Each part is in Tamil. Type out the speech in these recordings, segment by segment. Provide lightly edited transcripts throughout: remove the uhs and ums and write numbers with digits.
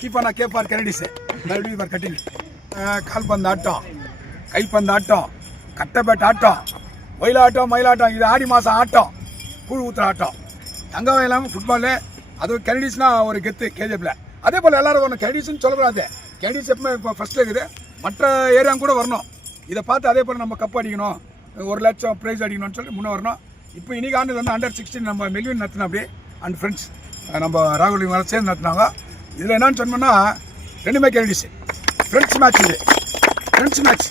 கீப்பர் கேப்பார் கெனடிஸ் மறுபடியும் கட்டிங் கால்பந்து ஆட்டம், கைப்பந்து ஆட்டம், கட்டப்பேட் ஆட்டம், ஒயிலாட்டம், மயிலாட்டம், இது ஆடி மாதம் ஆட்டம், கூழ் ஊற்றுற ஆட்டம். தங்கம் இல்லாமல் ஃபுட்பாலு, அதுவும் கெனடிஸ்னா ஒரு கெத்து கேஜிஎஃப்ல. அதே போல் எல்லாரும் வரணும். கெனடிஸ்ன்னு சொல்லக்கூடாது. கெனடிஸ் எப்பவுமே இப்போ ஃபஸ்ட்டில் இருக்குது, மற்ற ஏரியாவும் கூட வரணும். இதை பார்த்து அதே போல் நம்ம கப் அடிக்கணும், 1 லட்சம் ப்ரைஸ் அடிக்கணும்னு சொல்லி முன்னே வரணும். இப்போ இன்னைக்கு ஆண்டு வந்து அண்டர்-16 நம்ம மெல்வின் நடத்தினோம் அப்படி அண்ட் ஃப்ரெண்ட்ஸ் நம்ம ராகுல் இவங்க சேர்ந்து நடத்தினாங்க. இதில் என்னன்னு சொன்னோம்னா ரெண்டுமே கெனடிஸ் ஃப்ரெண்ட்ஸ் மேட்ச். இது ஃப்ரெண்ட்ஸ் மேட்ச்.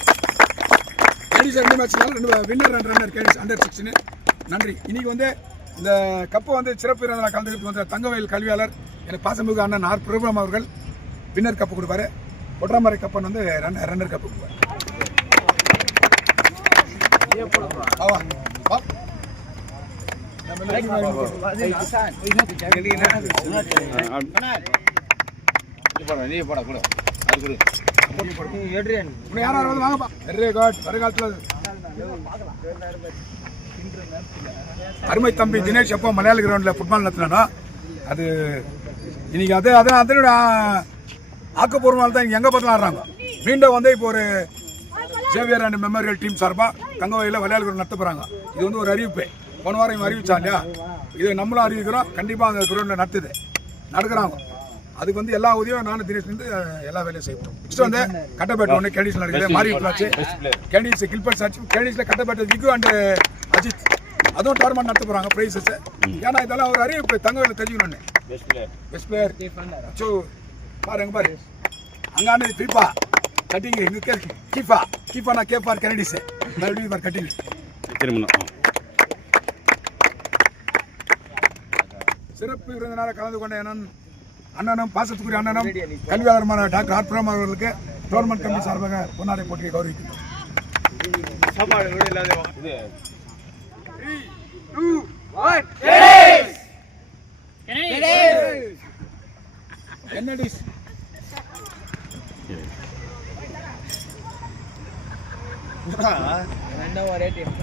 கெனடிஸ் 2 மேட்ச்னாலும் 2 வின்னர் அண்ட் ரன்னர் கெனடிஸ் அண்டர்-16. நன்றி. இன்னைக்கு வந்து இந்த கப்பை வந்து சிறப்பு விருந்தில் கலந்துக்கிட்டு வந்த தங்கவயல் கல்வியாளர் எனக்கு பாசமிகு அண்ணன் ஆர் பிரபுராம் அவர்கள் வின்னர் கப்பு கொடுப்பாரு. ஒற்றாமரை கப்பன் வந்து ரன்னர் கப்பு கொடுப்பாரு. அருமை தம்பி தினேஷ் எப்போ மலையாள கிரவுண்டில் ஃபுட்பால் நடத்தினானோ அது இன்னைக்கு அதனுடைய ஆக்கப்பூர்வமாக தான் எங்கே பார்த்து ஆடுறாங்க. மீண்டும் வந்து இப்போ ஒரு சேவியர் அண்ட் மெமோரியல் டீம் சார்பாக தங்கவயலில் விளையாட கிரவுண்ட் நடத்த போகிறாங்க. இது வந்து ஒரு அறிவிப்பு. போன வாரம் இவங்க அறிவிச்சா இல்லையா, இது நம்மளும் அறிவிக்கிறோம். கண்டிப்பாக அந்த கிரவுண்டில் நடக்கிறாங்க. அதுக்கு வந்து எல்லா உதவியும் நானும் தினேஷ் வந்து எல்லா வேலையும் செய்வோம். நெக்ஸ்ட் வந்து கட்டப்பேட்டை ஒன்று கேண்டிஸ் நடக்குது, மாறி விட்டாச்சு. கேண்டிஸ் கில்பர்ஸ் ஆச்சு. கேண்டிஸில் கட்டப்பேட்டை விகு அண்ட் அஜித் அதுவும் டோர்னமெண்ட் நடத்த போகிறாங்க ப்ரைஸஸ். ஏன்னா இதெல்லாம் ஒரு அறிவிப்பு தங்கவயலில் தெரிஞ்சுக்கணும்னு. பெஸ்ட் பிளேயர் அச்சோ பாரு எங்க பாரு அங்கானது பீப்பா கட்டிங் எங்க கீப்பா நான் கேப்பார் கெனடிஸ் மறுபடியும் கட்டிங் சிறப்பு விருந்தினராக கலந்து கொண்ட அண்ணனும் பாசத்துக்குரிய அண்ணனும் கல்வியாளருமான டாக்டர் ஆர் பிரேம் அவர்களுக்கு டோர்னமெண்ட் கமிட்டி சார்பாக பொன்னாடை போட்டியை கௌரவிக்கிறோம். கெனடிஸ் ஒரே டீம்